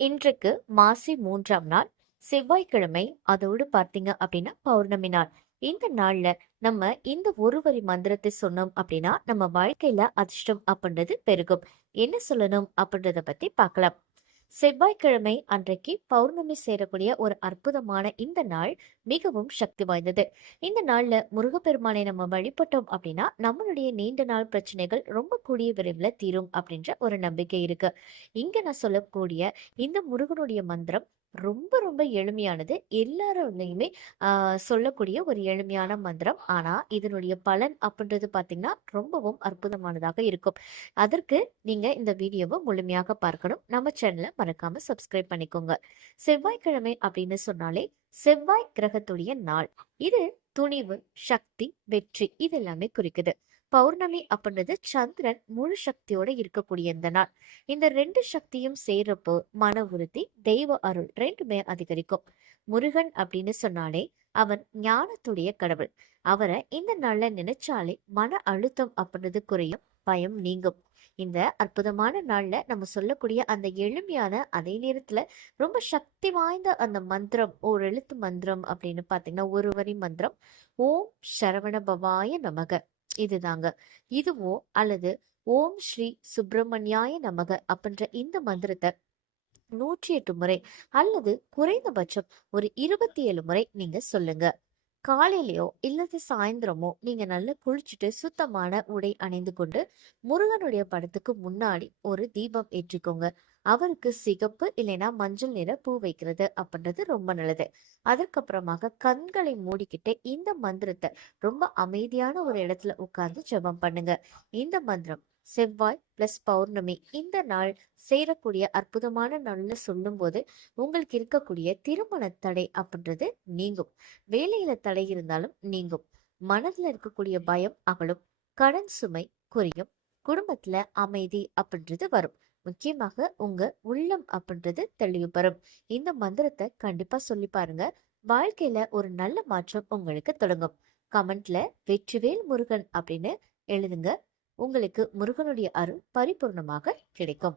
இன்றைக்கு மாசி 3ஆம் நாள் செவ்வாய்க்கிழமை. அதோடு பார்த்தீங்க அப்படின்னா பௌர்ணமி நாள். இந்த நாள்ல நம்ம இந்த ஒரு வரி மந்திரத்தை சொன்னோம் அப்படின்னா நம்ம வாழ்க்கையில அதிர்ஷ்டம் அப்படின்றது பெருகும். என்ன சொல்லணும் அப்படின்றத பத்தி பார்க்கலாம். செவ்வாய்க்கிழமை அன்றைக்கு பௌர்ணமி சேரக்கூடிய ஒரு அற்புதமான இந்த நாள் மிகவும் சக்தி வாய்ந்தது. இந்த நாள்ல முருகப்பெருமானை நம்ம வழிபட்டோம் அப்படின்னா நம்மளுடைய நீண்ட நாள் பிரச்சனைகள் ரொம்ப கூடிய விரைவில் தீரும் அப்படின்ற ஒரு நம்பிக்கை இருக்கு. இங்க நான் சொல்லக்கூடிய இந்த முருகனுடைய மந்திரம் ரொம்ப ரொம்ப எளிமையானது. எல்லாராலையுமே சொல்லக்கூடிய ஒரு எளிமையான மந்திரம். ஆனா இதனுடைய பலன் அப்படின்றது பாத்தீங்கன்னா ரொம்பவும் அற்புதமானதாக இருக்கும். அதற்கு நீங்க இந்த வீடியோவை முழுமையாக பார்க்கணும். நம்ம சேனலை மறக்காம சப்ஸ்கிரைப் பண்ணிக்கோங்க. செவ்வாய்க்கிழமை அப்படின்னு சொன்னாலே செவ்வாய் கிரகத்துடைய நாள். இது துணிவு, சக்தி, வெற்றி இது எல்லாமே குறிக்குது. பௌர்ணமி அப்படின்றது சந்திரன் முழு சக்தியோட இருக்கக்கூடிய இந்த நாள். இந்த ரெண்டு சக்தியும் சேர்றப்போ மன உறுதி, தெய்வ அருள் ரெண்டுமே அதிகரிக்கும். முருகன் அப்படின்னு சொன்னாலே அவன் ஞானத்துடைய கடவுள். அவரை இந்த நாள்ல நினைச்சாலே மன அழுத்தம் அப்படின்றது குறையும், பயம் நீங்கும். இந்த அற்புதமான நாள்ல நம்ம சொல்லக்கூடிய அந்த எளிமையான அதே நேரத்துல ரொம்ப சக்தி வாய்ந்த அந்த மந்திரம், ஒரு எழுத்து மந்திரம் அப்படின்னு பாத்தீங்கன்னா ஒரு வரி மந்திரம். ஓம் சரவண பவாய நமக. இதுதாங்க. இதுவோ அல்லது ஓம் ஸ்ரீ சுப்பிரமணியாய நமக அப்படின்ற இந்த மந்திரத்தை 108 முறை அல்லது குறைந்தபட்சம் ஒரு 27 முறை நீங்க சொல்லுங்க. காலையிலயோ இல்லது சாயந்தரமோ நீங்க நல்லா குளிச்சுட்டு சுத்தமான உடை அணிந்து கொண்டு முருகனுடைய படத்துக்கு முன்னாடி ஒரு தீபம் ஏற்றிக்கோங்க. அவருக்கு சிகப்பு இல்லைன்னா மஞ்சள் நிற பூ வைக்கிறது அப்படின்றது ரொம்ப நல்லது. அதற்கப்புறமாக கண்களை மூடிக்கிட்டு இந்த மந்திரத்தை ரொம்ப அமைதியான ஒரு இடத்துல உட்கார்ந்து ஜெபம் பண்ணுங்க. இந்த மந்திரம் செவ்வாய் பிளஸ் பௌர்ணமி இந்த நாள் சேரக்கூடிய அற்புதமான நாள்ல சொல்லும் போது உங்களுக்கு இருக்கக்கூடிய திருமண தடை அப்படின்றது நீங்கும். வேலையில தடை இருந்தாலும் நீங்கும். மனதுல இருக்கக்கூடிய பயம் அகலும். கடன் சுமை குறையும். குடும்பத்துல அமைதி அப்படின்றது வரும். முக்கியமாக உங்க உள்ளம் அப்படின்றது தெளிவு பெறும். இந்த மந்திரத்தை கண்டிப்பா சொல்லி பாருங்க. வாழ்க்கையில ஒரு நல்ல மாற்றம் உங்களுக்கு தொடங்கும். கமெண்ட்ல வெற்றிவேல் முருகன் அப்படின்னு எழுதுங்க. உங்களுக்கு முருகனுடைய அருள் பரிபூர்ணமாக கிடைக்கும்.